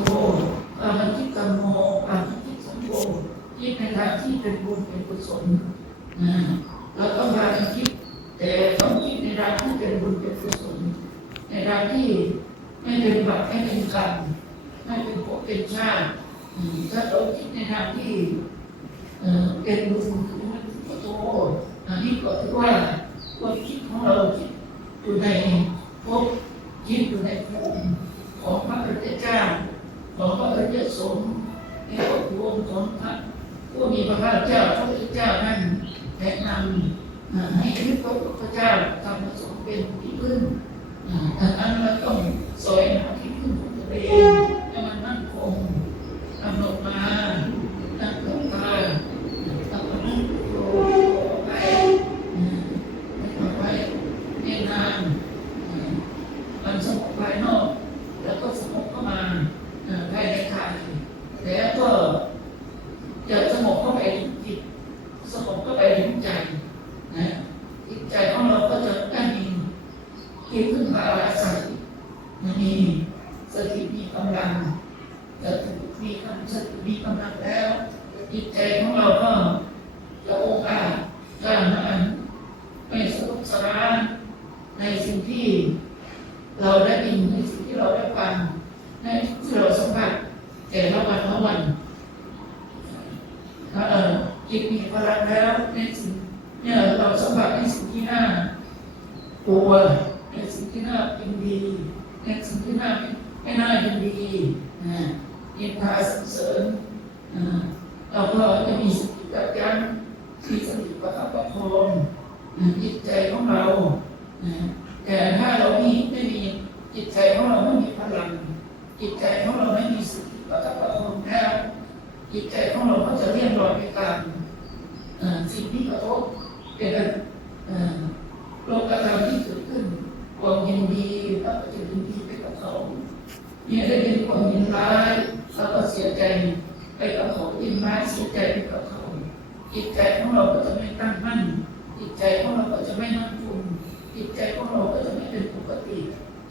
อาคิดกรรมโมอามันคิดสังโฆคิดในทางที่เป็นบุญเป็นกุศลนะเราต้องพากันคิดแต่ต้องคิดในทางที่เป็นบุญเป็นกุศลในทางที่ไม่เป็นบาปไม่เป็นกรรมไม่เป็นภพเป็นชาติถ้าเราคิดในทางที่เป็นบุญคือมันขอโทษอันนี้ก็ถือว่าความคิดของเราคิดอยู่ในภพคิดอยู่ในภูมิของพระพุทธเจ้า ของพระอริย สงฆ์ในอบรมของพระผู้มีพระภาคเจ้าพระพุทธเจ้านั้นแนะนำให้ยึดพระพุทธเจ้าทำประสงฆ์เป็นที่พึ่งดังนั้นเราต้องสอยหาที่พึ่งของตัวเองให้มันมั่นคงกำหนดมาตั้งหลักตาตั้งมั่นโยไปอ่าไม่ต่อไปเนีนานอ่ามันสงบภายนอก แล้วก็สงบเข้ามาเอ่อภายในกายแล้วก็จะสงบเข้าไปถึงจิตสงบเข้าไปถึงใจนะจิตใจของเราก็จะได้มีที่พึ่งพาอาศัยมีสติมีกำลังสติมีกำลังสติมีกำลังแล้ว จิตใจของเราก็จะองอาจกล้าหาญไม่สะทกสะร้านในสิ่งที่ เราได้ยินในสิ่งที่เราได้ฟังในที่เราสัมผัสแต่ละวันละวันถ้าเออจิตมีพลังแล้วในสิ่งเนี่ยเราสัมผัสในสิ่งที่น่ากลัวในสิ่งที่น่ายินดีในสิ่งที่น่าไม่ไม่น่ายินดีนะยินพาสรรเสริญอ่าเราก็จะมีสติยับยั้ง มีสติประคับประคองอ่าจิตใจของเราแต่ถ้าเราไม่ไม่มีจิตใจของเราไม่มีพลัง จิตใจของเราไม่มีสติประคับประคองแล้วจิตใจของเราก็จะเลี่ยนลอยไปตามสิ่งที่กระทบเป็นโลกธรรมที่เกิดขึ้นความยินดีแล้วก็จะยินดีไปกับเขาเนี่ยได้เป็นความยินร้ายแล้วก็เสียใจไปกับเขายินร้ายเสียใจไปก จิตใจของเราก็จะไม่ตั้งมั่น จิตใจของเราก็จะไม่มั่นคงจิตใจของเราก็จะไม่เป็นปกติ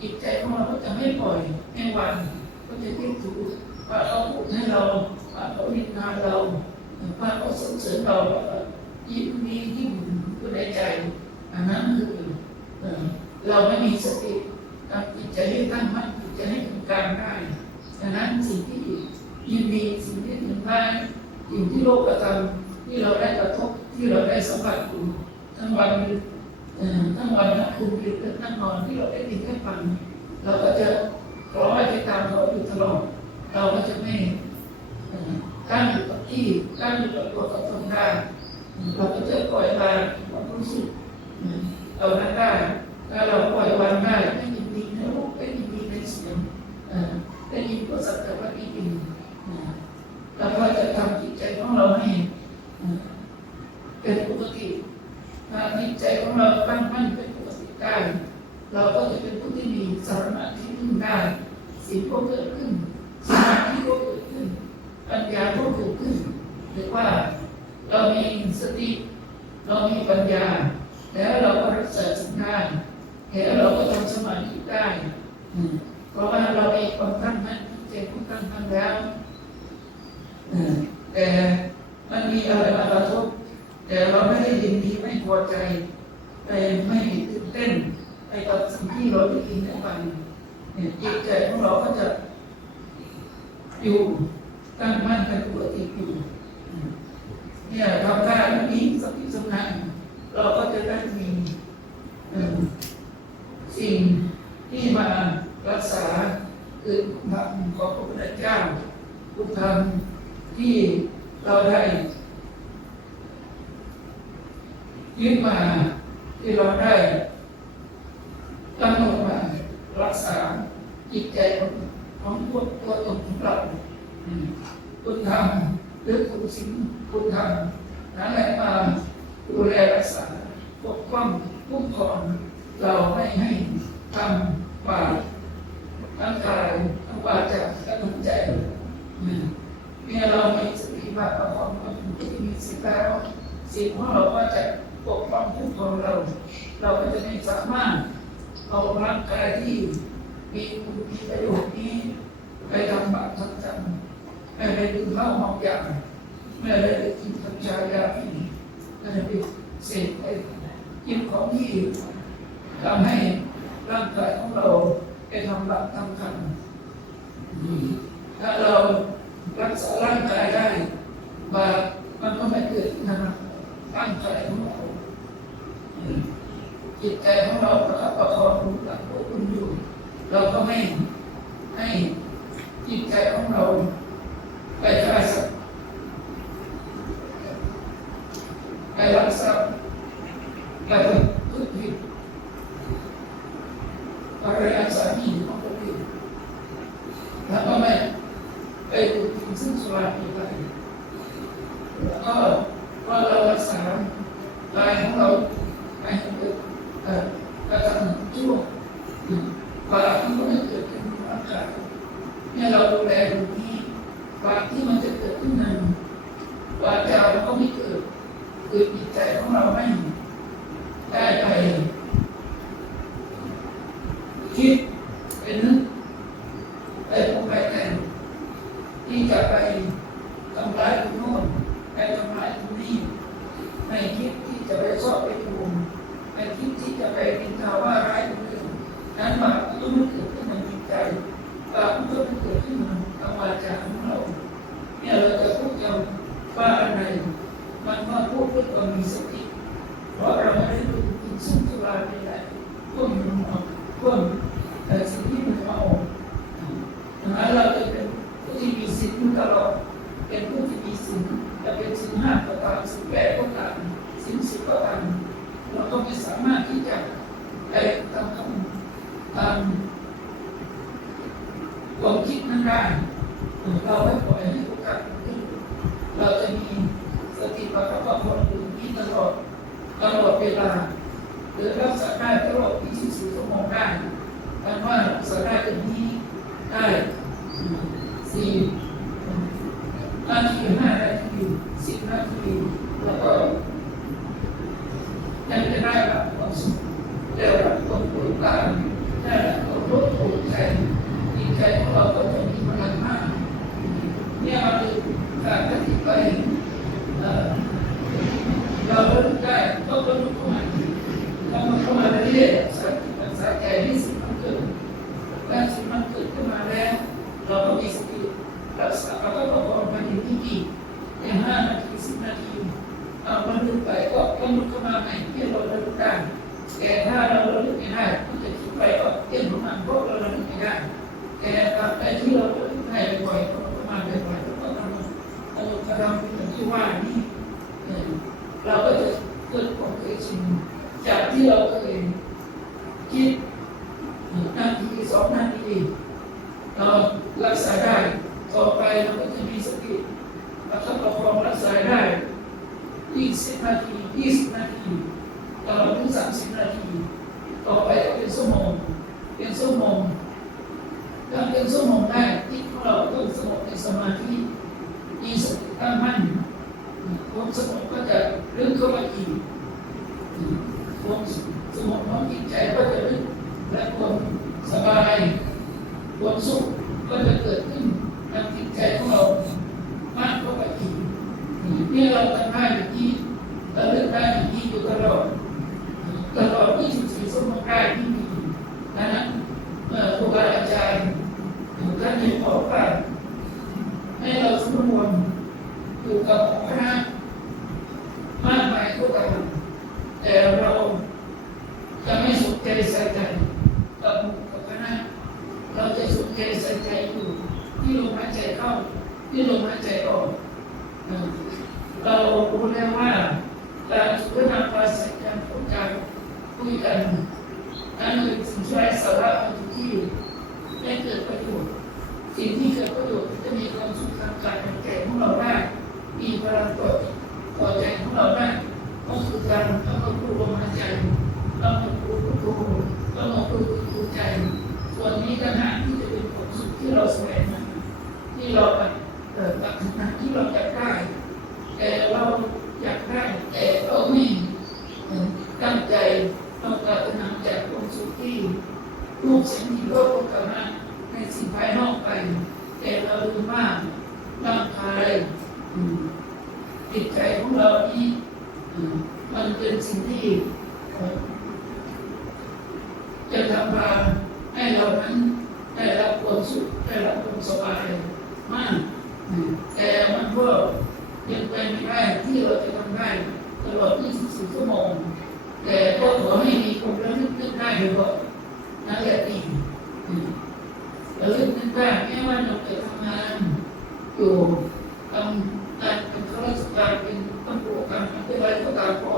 จิตใจของเราก็จะไม่ปล่อยไม่วางก็จะคิดถูกว่าเขาพูดให้เราว่าเขานินทาเราว่าเขาสรรเสริญเราว่ายิ้มดียิ้มอยู่ในใจอันนั้นคือเราไม่มีสติทำจิตใจให้ตั้งมั่นจิตใจให้ถึงกลางได้ดังนั้นสิ่งที่ยินดีสิ่งที่ถึงได้สิ่งที่โลกกระทำ ที่เราได้กระทบที่เราได้สัมผัสอยู่ทั้งวันทั้งวันทั้งคืนหรือทั้งนอนที่เราได้ยินได้ฟังเราก็จะคล้อยไปตามเขาอยู่ตลอดเราก็จะไม่ตั้งอยู่กับที่ตั้งอยู่กับตัวกับตนได้เราก็จะปล่อยวางความรู้สึกเอ่อเรานั้นได้ถ้าเราปล่อยวางได้ไม่ยินดีในรูปไม่ยินดีในเสียงได้ยินก็สักแต่ว่าได้ยินเอ่อเราก็จะทำจิตใจของเราให้ เป็นปกติถ้าจิตใจของเราตั้งมั่นเป็นปกติได้เราก็จะเป็นผู้ที่มีสารณะที่พึ่งได้สิ่งก็เกิดขึ้นสมาธิก็เกิดขึ้น ปัญญาก็เกิดขึ้นหรือว่าเรามีสติเรามีปัญญา แล้วเราก็รักษาสิ่งได้แล้วเราก็ทำสมาธิได้เพราะว่าเรามีความตั้งมั่นใจความตั้งมั่นแล้วแต่มันมีอะไรมากระทบแต่เรา ไม่ได้ยินดีไม่พอใจแต่ไม่ตื่นเต้นไปกับสิ่งที่เราได้ยินได้ฟังเนี่ยจิตใจของเราก็จะอยู่ตั้งมั่นเป็นปกติอยู่เนี่ยทำได้แบบนี้สติสำนักเราก็จะได้มีสิ่งที่มารักษาคือธรรมของพระพุทธเจ้าคุณธรรมที่เราได้ ยึดมาที่เราได้กำหนดมารักษาจิตใจของของตัวตัวตนของเราคุณธรรมหรือคุณสิ่งคุณธรรมนั่นแหละมาดูแลรักษาปกป้องคุ้มครองเราไม่ให้ทำบาปทั้งกายทั้งวาจาทั้งใจเมื่อเรามีสติบาประคองเราเป็นผู้ที่มีสิทธิ์แล้วสิ่งของเราก็จะ ปกป้องคุ้มครองเรา เราก็จะไม่สามารถเอาร่างกายที่มีคุณมีประโยชน์นี้ไปทำบาปทำกรรมไม่ไปดื่มเหล้าเมายาไม่ไปกินกัญชายาพิษจม่ไปเสพไปกินของที่ทำให้ร่างกายของเราไปทำบาปทำกรรมถ้าเรารักษาร่างกายได้บาปมันก็ไม่เกิดนะครับตั้งใจของเรา จิตใจของเราประคับประคองกับพวกคุณอยู่ เราก็ไม่ให้จิตใจของเราไปฆ่าสัตว์ไปรักษาไปพึ่งผิดอะไร Deus. เป็นชั่วงแล้าเป็นชั่วโมงแรกที่เราต้องสงบในสมาธิมีสติตั้งมั่นความสงบก็จะเรื่องเข้าไปอีก เรารู้แล้วว่าเราวยนำภาษาการพูดการคุยกันนั่นคือสิ่งที่ไร้สาระบางที่ได้เกิดประโยชน์สิ่งที่เกิดประโยชน์จะมีความสุขทางกายทางใจของเราได้มีพลังกดอต่อใจของเราได้ก็คือการเราต้องรู้ลมหายใจเราต้องรู้รู้เราต้องรู้รู้ใจส่วนนี้ต่างหากที่จะเป็นความสุขที่เราแสวงหาที่เราแบบเกิดจากที่เราจะ คุณสบายมากแต่มันก็ยังเป็นไม่ได้ที่เราจะทำได้ตลอด 24 ชั่วโมง แต่ก็ขอให้มีคนระลึกนึกได้บ่อยนั่นแหละดีระลึกนึกได้แม้ว่าเราจะทำงานอยู่ทำการเป็นข้าราชการเป็นตำรวจการเป็นอะไรก็ตามก็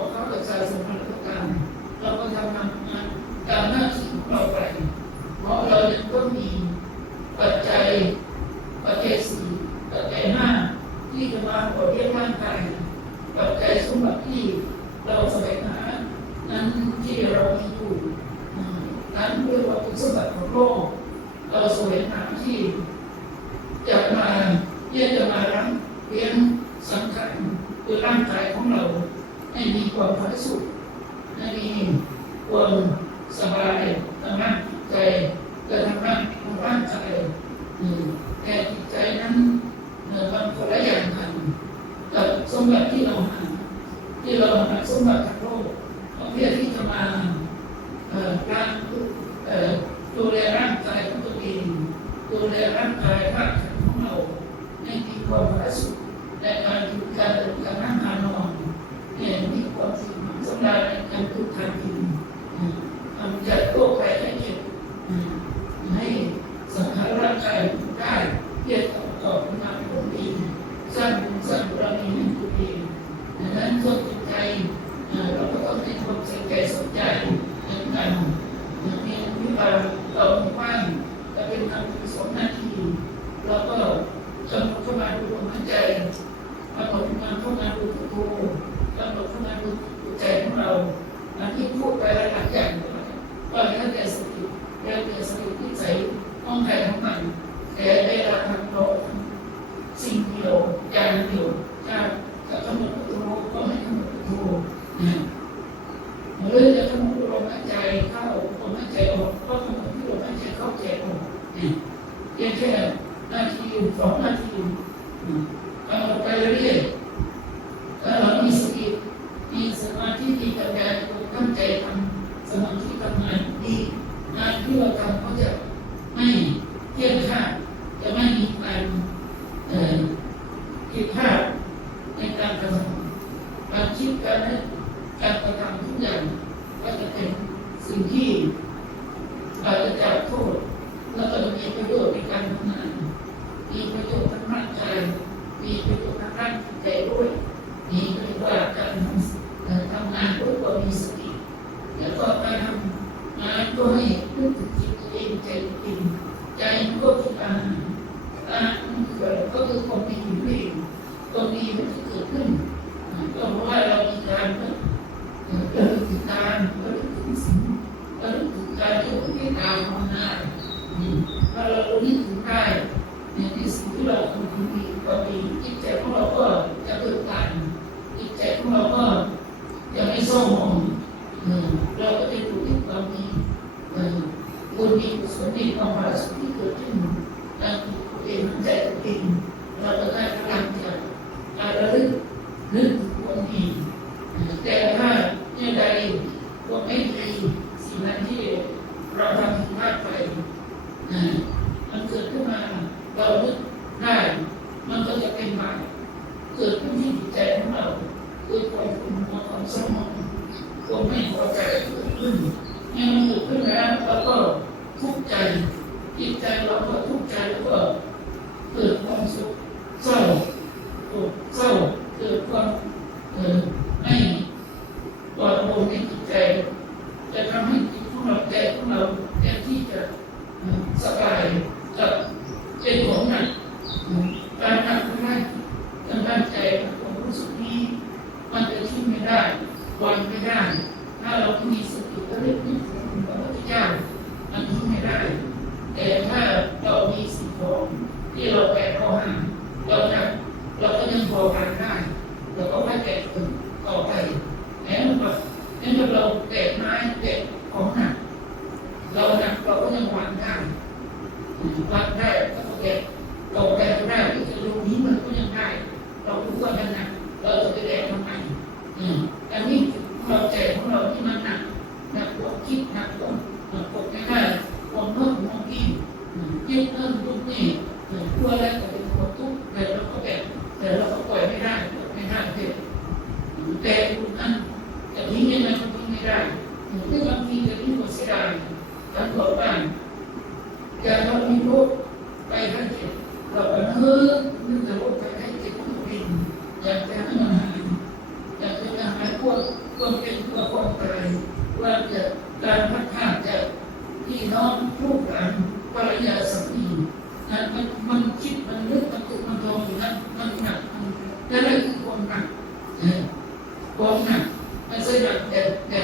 เราสวยหาที่จะมาเยี่ยจะมารั้งเลี้ยงสังขารคือร่างกายของเรา ให้มีความผาสุกให้มีความสบาย Well, เราลึกได้มันก็จะเป็นใหม่เกิดขึ้นที่จิตใจของเราคือความขุ่นมัวความสมองความไม่พอใจเกิดขึ้น ก้มหนักมันก็จะจะ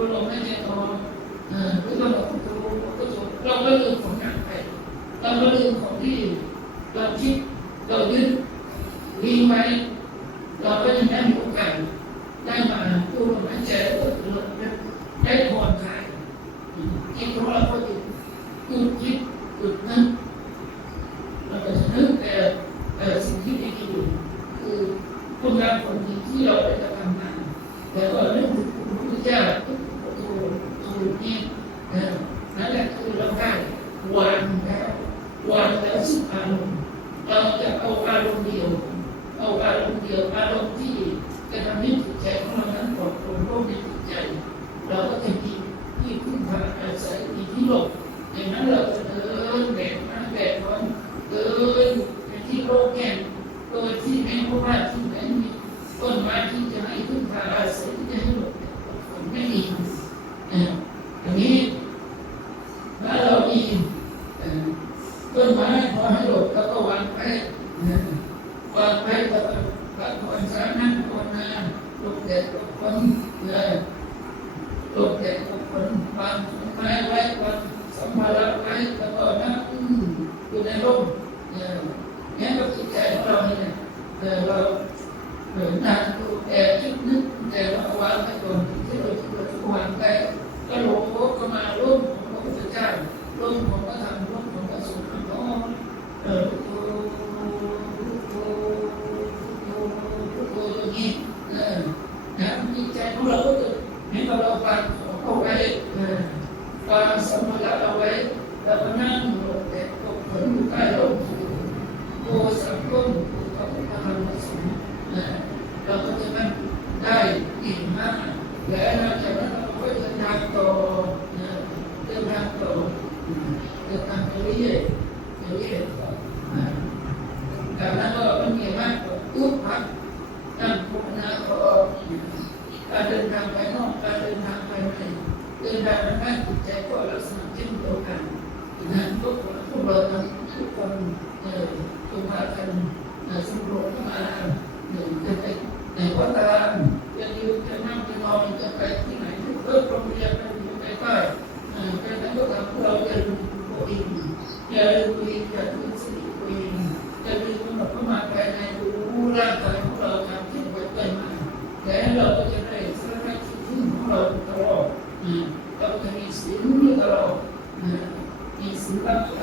ดูลมหายใจออาเออรู้ตัวเราดูรู้ตัวเราก็ลืมของหนักไปเราก็ลืมของที่เราคิดเรายึดดีไหม Thank you.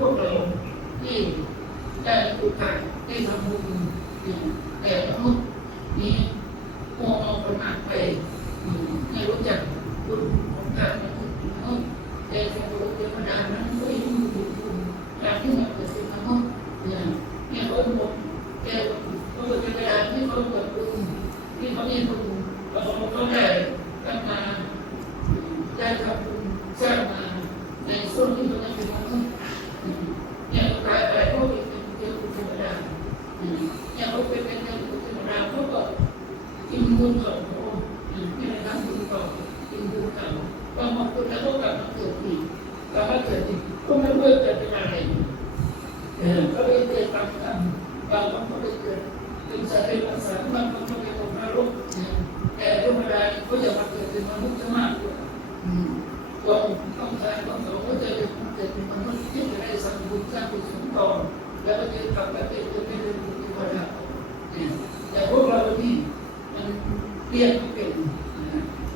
พวกเราที่ได้โอกาสได้ทำบุญแต่ทั้งหมดนี้ มันุษจะมากกว่าความต้องใช้ต้องสงฆ์ก็จะเป็นจะเป็นมันุษย์ที่จะได้สังบุสร้างบุญสมต่อแล้วก็จะทำแบบเป็นจะเป็นบุญที่ว่าได้แต่พวกเราที่มันเปลี่ยนเป็น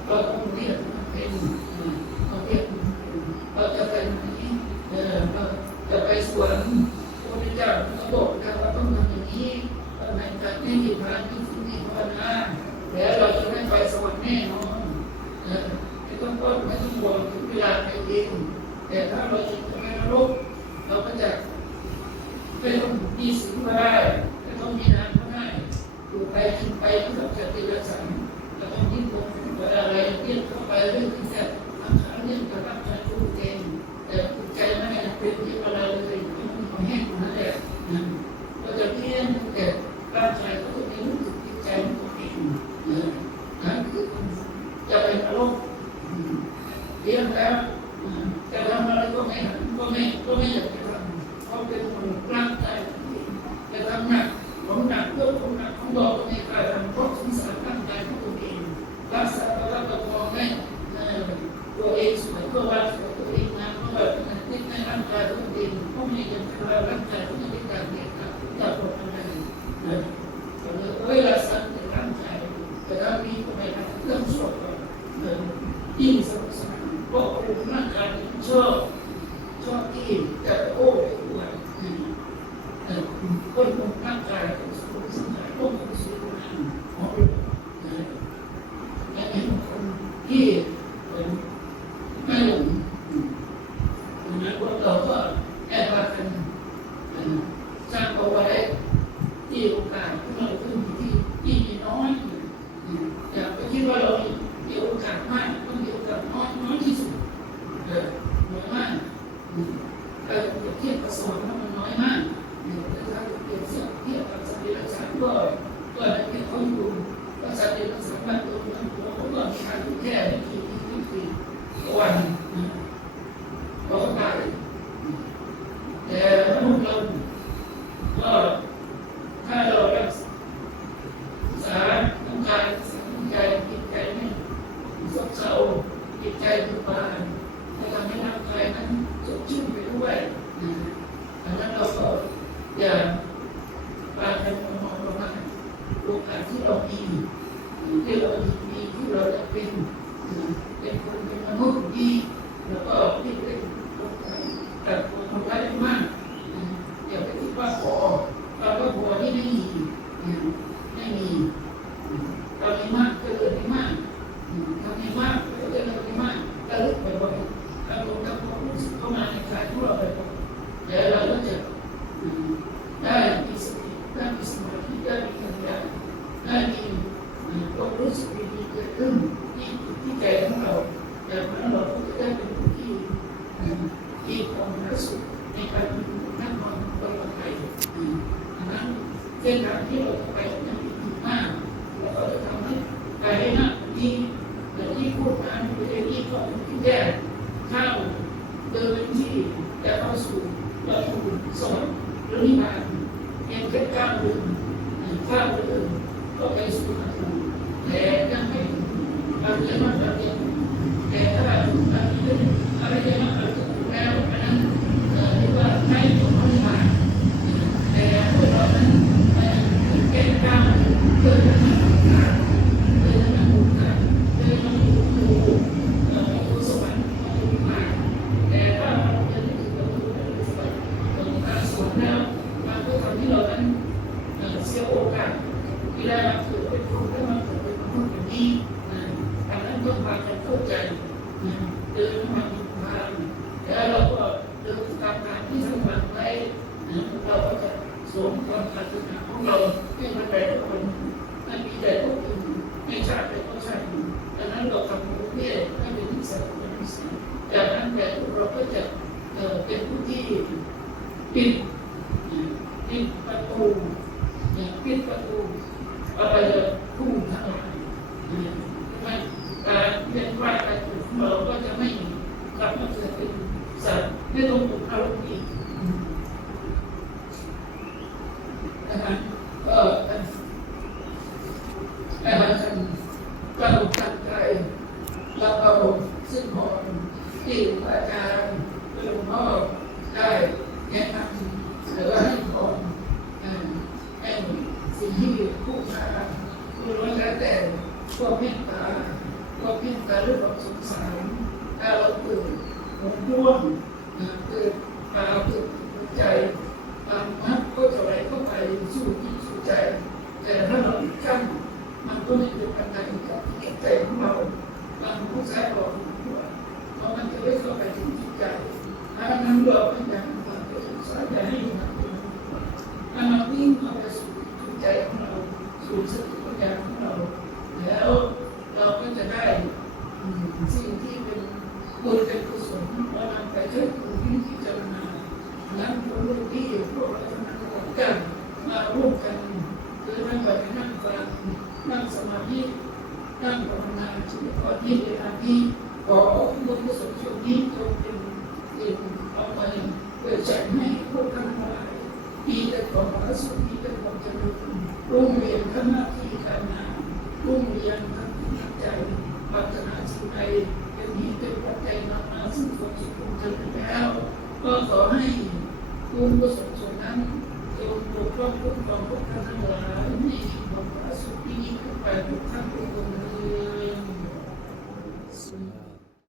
เราต้องเรียกเป็นเราเรียกเราจะเป็นนี้เราจะไปสวนพระพุทธเจ้าเขาบอกกันว่าต้องทำอย่างนี้ทำในการที่ทานที่สิ่งที่ภาวนาแล้วเราจะได้ไปสวรรค์แน่นอน ก็ไม่ต้องห่วงถึงเวลาไปดินแต่ถ้าเราจิตไม่รู้เราก็จะไม่ต้องมีสิ่งมาได้ไม่ต้องมีน้ำก็ได้อยู่ไปกินไปก็จิติสั่งเราต้องยิ่งเวลาอะไรยิ่งเข้าไปเรื่องที่จะทำขาเรื่องจะรับ viu, cara? Pero, ¿por? Thank you. เออคุ้มทั้งหลายไม่การเรียนไหวการถูเราก็จะไม่กลับมาเกิดเป็นสัตว์ไม่ต้ง Gracias.